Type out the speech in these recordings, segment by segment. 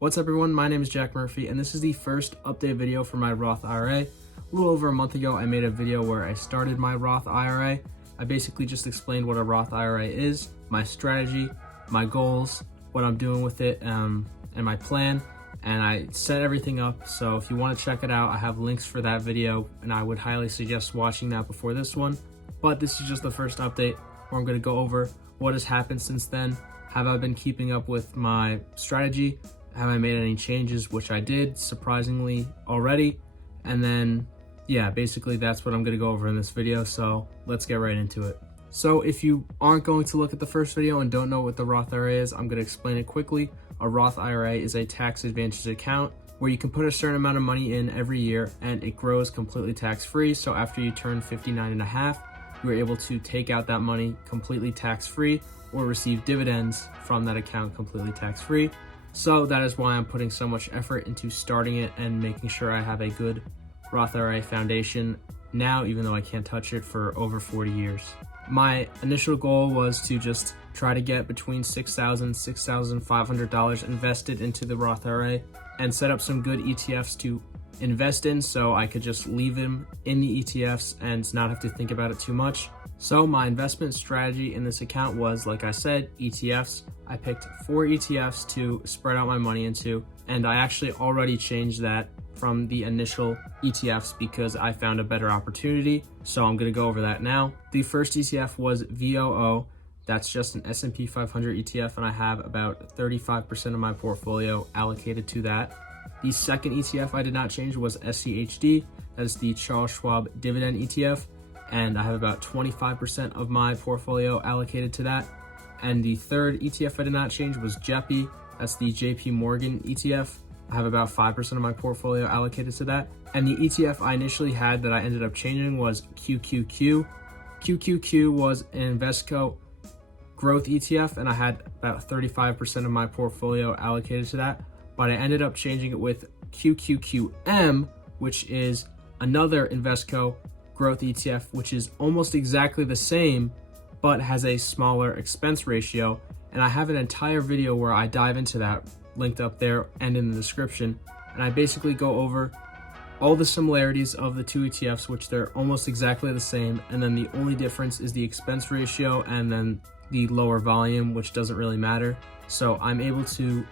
What's up everyone, my name is Jack Murphy and this is the first update video for my Roth IRA. A little over a month ago I made a video where I started my Roth IRA. I basically just explained what a Roth IRA is, my strategy, my goals, what I'm doing with it, and my plan, and I set everything up. So if you want to check it out, I have links for that video and I would highly suggest watching that before this one. But this is just the first update where I'm going to go over what has happened since then. Have I been keeping up with my strategy? Have I made any changes, which I did surprisingly already? And then yeah, basically that's what I'm going to go over in this video, so let's get right into it. So if you aren't going to look at the first video and don't know what the Roth IRA is, I'm going to explain it quickly. A Roth IRA is a tax advantage account where you can put a certain amount of money in every year and it grows completely tax-free. So after you turn 59 and a half, you're able to take out that money completely tax-free or receive dividends from that account completely tax-free. So that is why I'm putting so much effort into starting it and making sure I have a good Roth IRA foundation now, even though I can't touch it for over 40 years. My initial goal was to just try to get between $6,000 and $6,500 invested into the Roth IRA and set up some good ETFs to invest in so I could just leave them in the ETFs and not have to think about it too much. So my investment strategy in this account was, like I said, ETFs. I picked 4 ETFs to spread out my money into, and I actually already changed that from the initial ETFs because I found a better opportunity. So I'm going to go over that now. The first ETF was VOO. That's just an S&P 500 ETF, and I have about 35% of my portfolio allocated to that. The second ETF I did not change was SCHD. That is the Charles Schwab Dividend ETF, and I have about 25% of my portfolio allocated to that. And the third ETF I did not change was JEPI. That's the JP Morgan ETF. I have about 5% of my portfolio allocated to that. And the ETF I initially had that I ended up changing was QQQ. QQQ was an Invesco growth ETF, and I had about 35% of my portfolio allocated to that. But I ended up changing it with QQQM, which is another Invesco growth ETF, which is almost exactly the same, but has a smaller expense ratio. And I have an entire video where I dive into that, linked up there and in the description. And I basically go over all the similarities of the two ETFs, which they're almost exactly the same. And then the only difference is the expense ratio and then the lower volume, which doesn't really matter. So I'm able to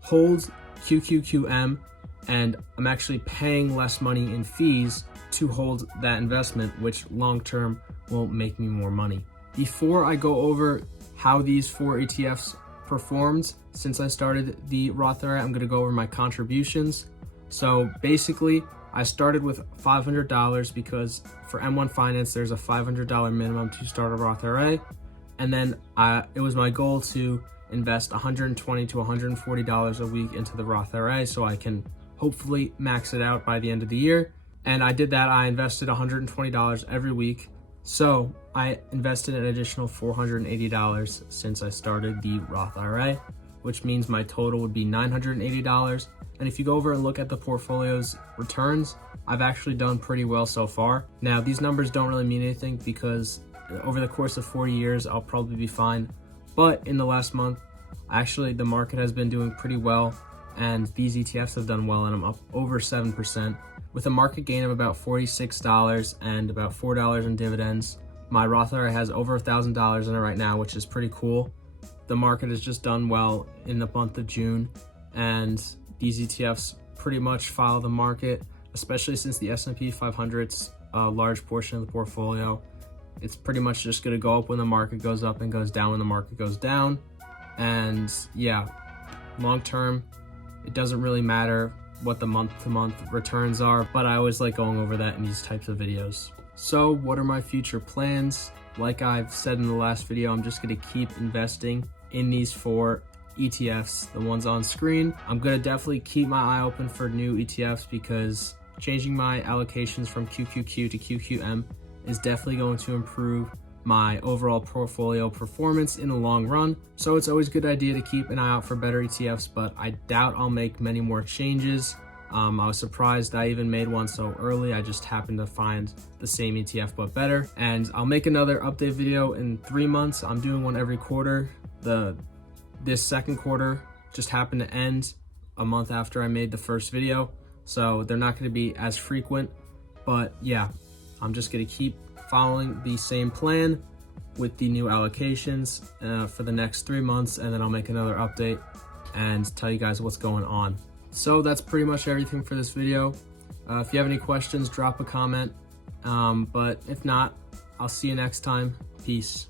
hold QQQM, and I'm actually paying less money in fees to hold that investment, which long-term will make me more money. Before I go over how these 4 ETFs performed since I started the Roth IRA, I'm going to go over my contributions. So basically, I started with $500 because for M1 Finance, there's a $500 minimum to start a Roth IRA. And then it was my goal to invest $120 to $140 a week into the Roth IRA so I can hopefully max it out by the end of the year. And I did that. I invested $120 every week. So I invested an additional $480 since I started the Roth IRA, which means my total would be $980. And if you go over and look at the portfolio's returns, I've actually done pretty well so far. Now, these numbers don't really mean anything because over the course of 40 years, I'll probably be fine. But in the last month, actually the market has been doing pretty well and these ETFs have done well, and I'm up over 7% with a market gain of about $46 and about $4 in dividends. My Roth IRA has over $1,000 in it right now, which is pretty cool. The market has just done well in the month of June, and these ETFs pretty much follow the market, especially since the S&P 500's a large portion of the portfolio. It's pretty much just going to go up when the market goes up and goes down when the market goes down. And yeah, long term, it doesn't really matter what the month-to-month returns are, but I always like going over that in these types of videos. So what are my future plans? Like I've said in the last video, I'm just going to keep investing in these 4 ETFs, the ones on screen. I'm going to definitely keep my eye open for new ETFs because changing my allocations from QQQ to QQM is definitely going to improve my overall portfolio performance in the long run. So it's always a good idea to keep an eye out for better ETFs, but I doubt I'll make many more changes. I was surprised I even made one so early. I just happened to find the same ETF but better. And I'll make another update video in 3 months. I'm doing one every quarter. This second quarter just happened to end a month after I made the first video, so they're not going to be as frequent. But yeah, I'm just going to keep following the same plan with the new allocations for the next 3 months, and then I'll make another update and tell you guys what's going on. So that's pretty much everything for this video. If you have any questions, drop a comment, but if not, I'll see you next time. Peace.